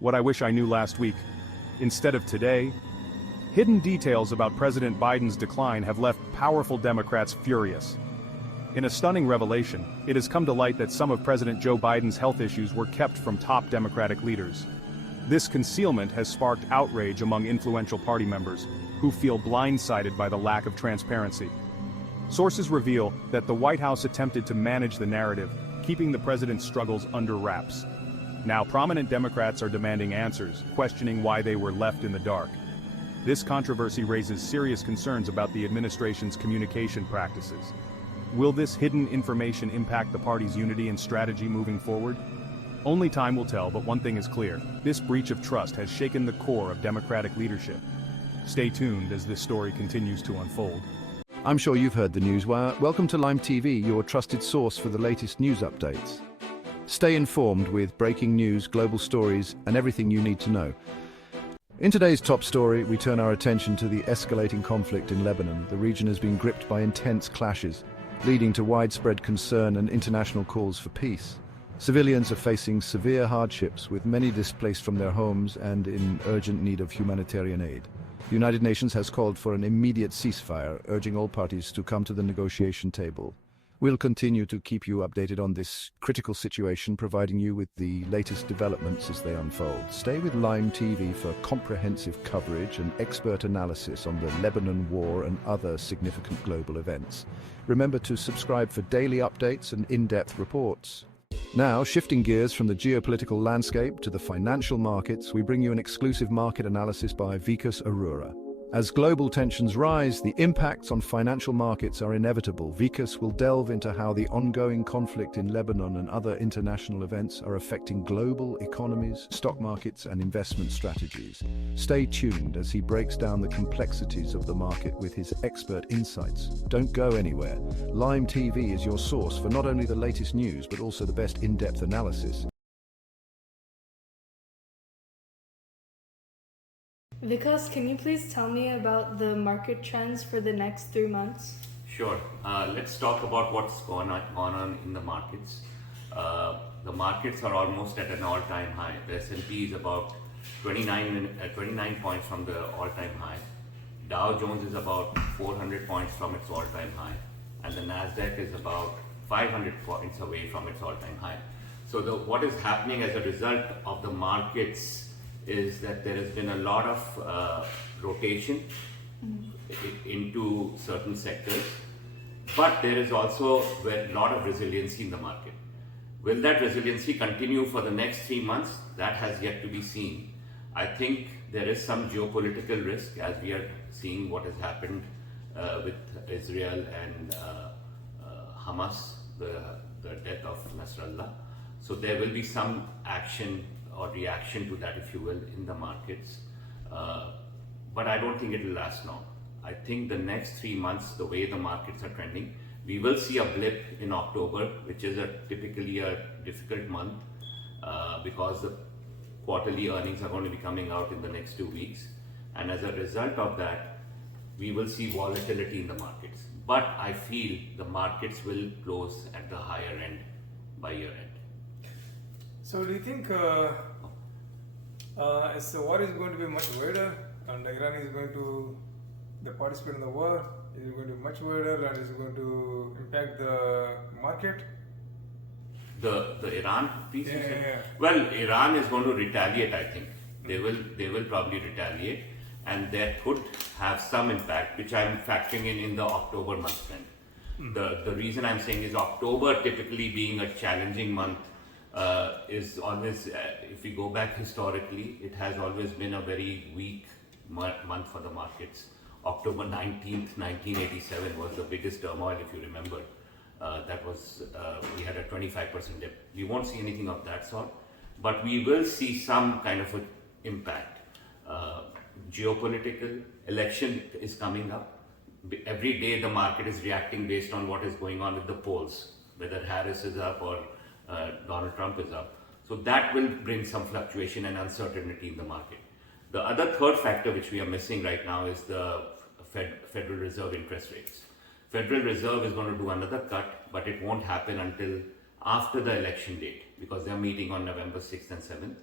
What I wish I knew last week, instead of today. Hidden details about President Biden's decline have left powerful Democrats furious. In a stunning revelation, it has come to light that some of President Joe Biden's health issues were kept from top Democratic leaders. This concealment has sparked outrage among influential party members, who feel blindsided by the lack of transparency. Sources reveal that the White House attempted to manage the narrative, keeping the president's struggles under wraps. Now prominent Democrats are demanding answers, questioning why they were left in the dark. This controversy raises serious concerns about the administration's communication practices. Will this hidden information impact the party's unity and strategy moving forward? Only time will tell, but one thing is clear: this breach of trust has shaken the core of Democratic leadership. Stay tuned as this story continues to unfold. I'm sure you've heard the newswire. Welcome to Lime TV, your trusted source for the latest news updates. Stay informed with breaking news, global stories, and everything you need to know. In today's top story, we turn our attention to the escalating conflict in Lebanon. The region has been gripped by intense clashes, leading to widespread concern and international calls for peace. Civilians are facing severe hardships, with many displaced from their homes and in urgent need of humanitarian aid. The United Nations has called for an immediate ceasefire, urging all parties to come to the negotiation table. We'll continue to keep you updated on this critical situation, providing you with the latest developments as they unfold. Stay with Lime TV for comprehensive coverage and expert analysis on the Lebanon war and other significant global events. Remember to subscribe for daily updates and in-depth reports. Now, shifting gears from the geopolitical landscape to the financial markets, we bring you an exclusive market analysis by Vikas Arora. As global tensions rise, the impacts on financial markets are inevitable. Vikas will delve into how the ongoing conflict in Lebanon and other international events are affecting global economies, stock markets, and investment strategies. Stay tuned as he breaks down the complexities of the market with his expert insights. Don't go anywhere. Lime TV is your source for not only the latest news, but also the best in-depth analysis. Vikas, can you please tell me about the market trends for the next 3 months? Sure. Let's talk about what's gone on in the markets. The markets are almost at an all-time high. The S&P is about 29 points from the all-time high. Dow Jones is about 400 points from its all-time high. And the Nasdaq is about 500 points away from its all-time high. So what is happening as a result of the markets is that there has been a lot of rotation into certain sectors, but there is also a lot of resiliency in the market. Will that resiliency continue for the next 3 months? That has yet to be seen. I think there is some geopolitical risk, as we are seeing what has happened with Israel and Hamas, the death of Nasrallah. So there will be some action or reaction to that, if you will, in the markets. But I don't think it will last long. I think the next 3 months, the way the markets are trending, we will see a blip in October, which is typically a difficult month because the quarterly earnings are going to be coming out in the next 2 weeks. And as a result of that, we will see volatility in the markets. But I feel the markets will close at the higher end by year end. So do you think as the war is going to be much wider and Iran is going to participate in the war, is it going to be much wider and is it going to impact the market? The Iran piece? Yeah. Well, Iran is going to retaliate, I think. They will probably retaliate, and that could have some impact, which I'm factoring in the October month trend. The reason I'm saying is October typically being a challenging month is always, if we go back historically, it has always been a very weak month for the markets. October 19th, 1987 was the biggest turmoil, if you remember. That was, we had a 25% dip. We won't see anything of that sort, but we will see some kind of an impact. Geopolitical election is coming up. Every day the market is reacting based on what is going on with the polls, whether Harris is up or Donald Trump is up. So that will bring some fluctuation and uncertainty in the market. The other third factor which we are missing right now is the Federal Reserve interest rates. Federal Reserve is going to do another cut, but it won't happen until after the election date because they're meeting on November 6th and 7th.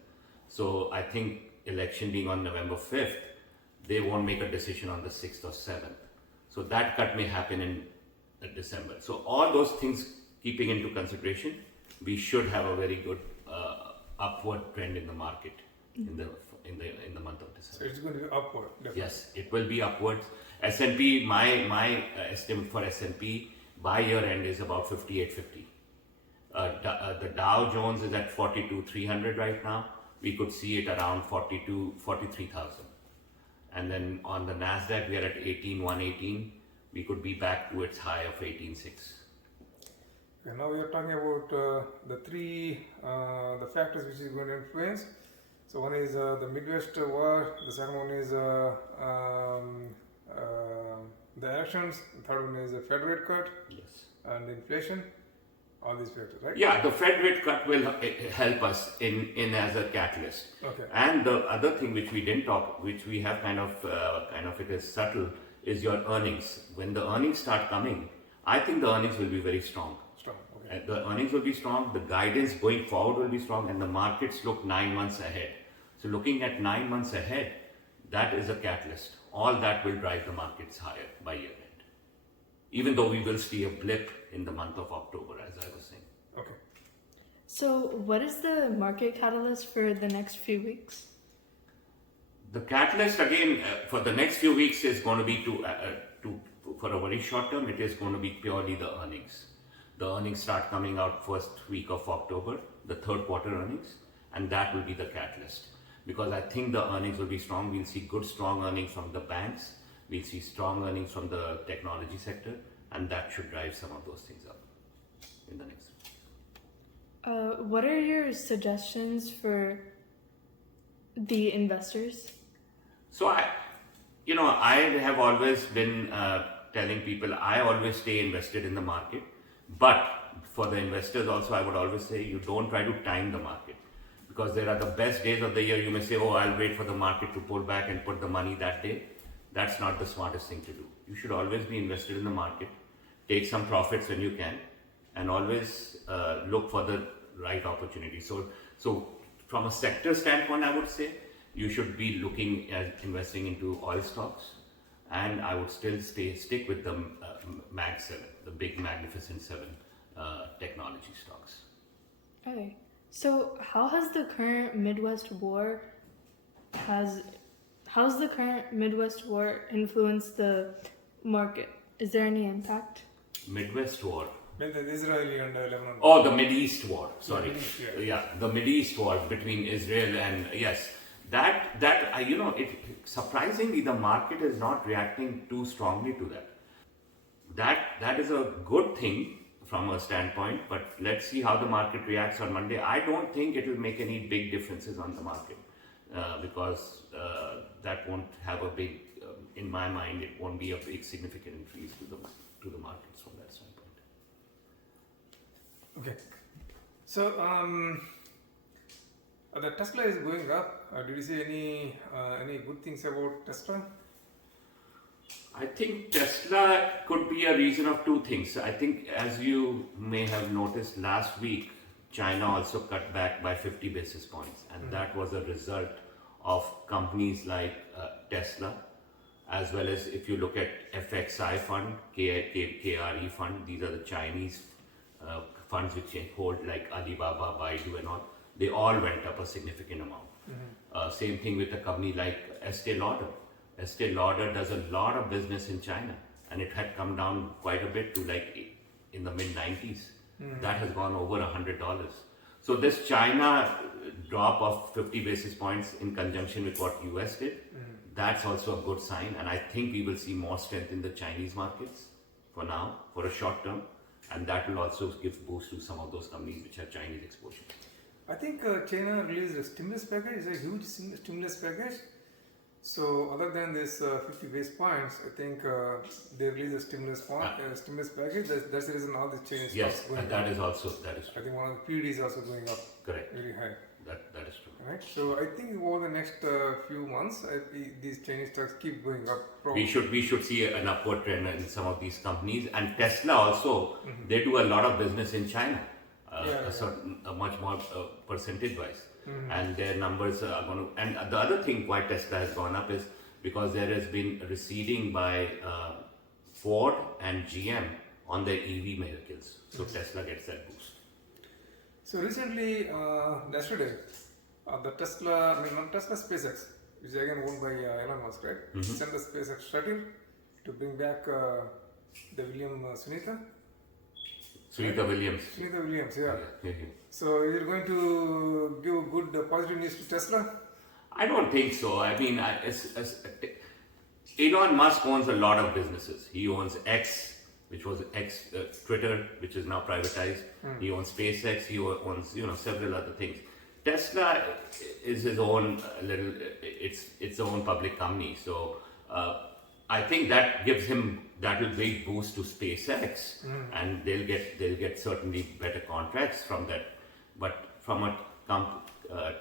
So I think election being on November 5th, they won't make a decision on the 6th or 7th. So that cut may happen in December. So all those things keeping into consideration, we should have a very good upward trend in the market in the month of December. So it's going to be upward, definitely. Yes, it will be upwards. S&P, my estimate for S&P by year end is about 5850. The Dow Jones is at 42,300 right now. We could see it around 43,000. And then on the Nasdaq, we are at 18,118. We could be back to its high of 18,600. Okay, now we are talking about the three the factors which is going to influence. So one is the Midwest war, the second one is the elections, the third one is the Fed rate cut, Yes. and inflation. All these factors, right? Yeah, the Fed rate cut will help us in as a catalyst. Okay. And the other thing which we didn't talk, which we have kind of it is subtle, is your earnings. When the earnings start coming, I think the earnings will be very strong. Strong. Okay. The earnings will be strong, the guidance going forward will be strong, and the markets look 9 months ahead. So looking at 9 months ahead, that is a catalyst. All that will drive the markets higher by year end. Even though we will see a blip in the month of October, as I was saying. Okay. So, what is the market catalyst for the next few weeks? The catalyst again for the next few weeks is going to be for a very short term. It is going to be purely the earnings. The earnings start coming out first week of October, the third quarter earnings, and that will be the catalyst. Because I think the earnings will be strong. We'll see good, strong earnings from the banks. We'll see strong earnings from the technology sector, and that should drive some of those things up in the next. What are your suggestions for the investors? So I have always been telling people I always stay invested in the market, but for the investors also I would always say you don't try to time the market, because there are the best days of the year. You may say, oh, I'll wait for the market to pull back and put the money that day. That's not the smartest thing to do. You should always be invested in the market, take some profits when you can, and always look for the right opportunity. So from a sector standpoint, I would say you should be looking at investing into oil stocks, and I would still stick with the Mag 7, the big Magnificent 7 technology stocks. Okay. So, how has the current Midwest war influenced the market? Is there any impact? Midwest war. Well, the Israeli and Lebanon. Oh, the Mideast war. Sorry. Middle East, yeah. Yeah, the Mideast war between Israel and yes, surprisingly the market is not reacting too strongly to that. That is a good thing from a standpoint, but let's see how the market reacts on Monday. I don't think it will make any big differences on the market because that won't have a big, in my mind, it won't be a big significant increase to the markets from that standpoint. Okay. So, the Tesla is going up. Did you see any good things about Tesla? I think Tesla could be a reason of two things. I think, as you may have noticed last week, China also cut back by 50 basis points, and that was a result of companies like Tesla, as well as if you look at FXI fund, KRE fund. These are the Chinese funds which hold like Alibaba, Baidu, and all. They all went up a significant amount. Same thing with a company like Estee Lauder. Estee Lauder does a lot of business in China, and it had come down quite a bit to like in the mid 90s. That has gone over $100. So this China drop of 50 basis points in conjunction with what US did, that's also a good sign, and I think we will see more strength in the Chinese markets for now, for a short term, and that will also give boost to some of those companies which have Chinese exposure. I think China released a stimulus package. It's a huge stimulus package. So other than this 50 basis points, I think they released a stimulus package. That's the reason all the Chinese Yes, stocks going and that up. is also, that is I true. think one of the PDs also going up Correct. very high. That is true. Right. So I think over the next few months, these Chinese stocks keep going up. We should see an upward trend in some of these companies, and Tesla also. They do a lot of business in China, a much more percentage wise. and their numbers are going to. And the other thing why Tesla has gone up is because there has been receding by Ford and GM on their EV vehicles. So Tesla gets that boost. So recently, yesterday, the Tesla, not Tesla, SpaceX, which is again owned by Elon Musk, right? Sent the SpaceX shuttle to bring back the Sunitha Williams. Sunitha Williams, yeah. Yeah. So is it going to give good positive news to Tesla? I don't think so. I mean, Elon Musk owns a lot of businesses. He owns X, which was Twitter, which is now privatized. He owns SpaceX. He owns several other things. Tesla is his own its own public company. So I think that will big boost to SpaceX, and they'll get certainly better contracts from that. But from a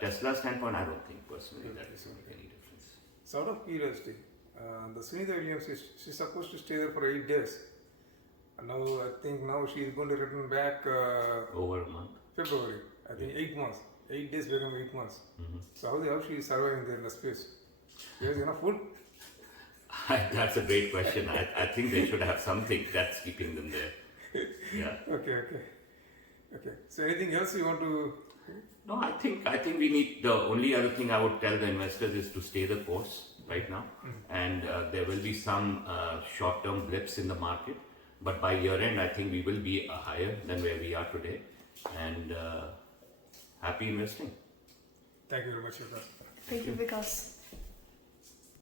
Tesla standpoint, I don't think personally that is going to make any difference. So out of curiosity, the Sunitha Williams she's supposed to stay there for 8 days. And now I think she is going to return back Over a month. February. I think 8 months. 8 days become 8 months. So how she is surviving there in the space? There's enough food? That's a great question. I think they should have something that's keeping them there. Yeah. Okay. So anything else you want to? No, I think we need. The only other thing I would tell the investors is to stay the course right now, and there will be some short-term blips in the market, but by year end, I think we will be higher than where we are today, and happy investing. Thank you very much, Yuka. Thank you, Vikas.